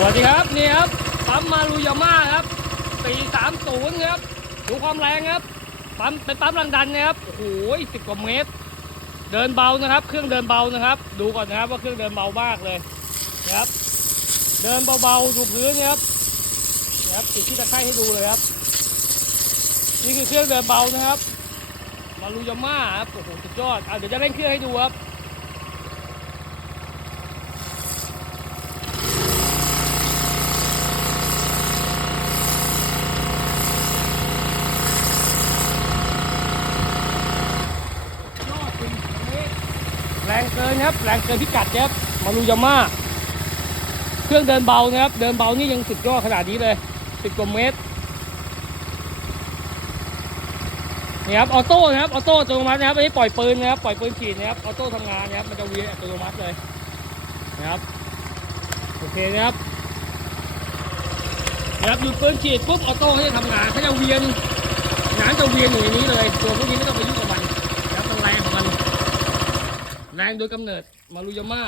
สวัสดีครับนี่ครับปั๊มมารุยาม่าครับ430ครับดูความแรงครับปั๊มเป็นปั๊มแรงดันนะครับโอ้โหสิบกว่าเมตร เดินเบานะครับ เครื่องเดินเบานะครับ ดูก่อนนะครับว่าเครื่องเดินเบามากเลยนะครับ เดินเบาๆดูพื้นนะครับนะครับติดที่ตะไคร่ให้ดูเลยครับ นี่คือเครื่องเดินเบานะครับมารุยาม่าครับโอ้โหสุดยอดอะเดี๋ยวจะเร่งเครื่องให้ดูครับ ยอดจริงอันนี้ แรงเกินครับ แรงเกินพิกัดครับ มารูยาม่า เครื่องเดินเบานะครับ เดินเบานี่ยังสุดยอดขนาดนี้เลยสิบกว่าเมตรนี่ครับ ออโต้นะครับ ออโต้อัตโนมัตินะครับ อันนี้ปล่อยปืนนะครับ ปล่อยปืนฉีดนะครับ ออโต้ทำงานนะครับ มันจะเวียนอัตโนมัติเลยนะครับ โอเคนะครับนะครับหยุดปืนฉีดปุ๊บออโต้เขาจะทำงานเขาจะเวียนน้ำจะเวียนอยู่ในนี้เลยตัว แรงโดยกำเนิดมารุยาม่า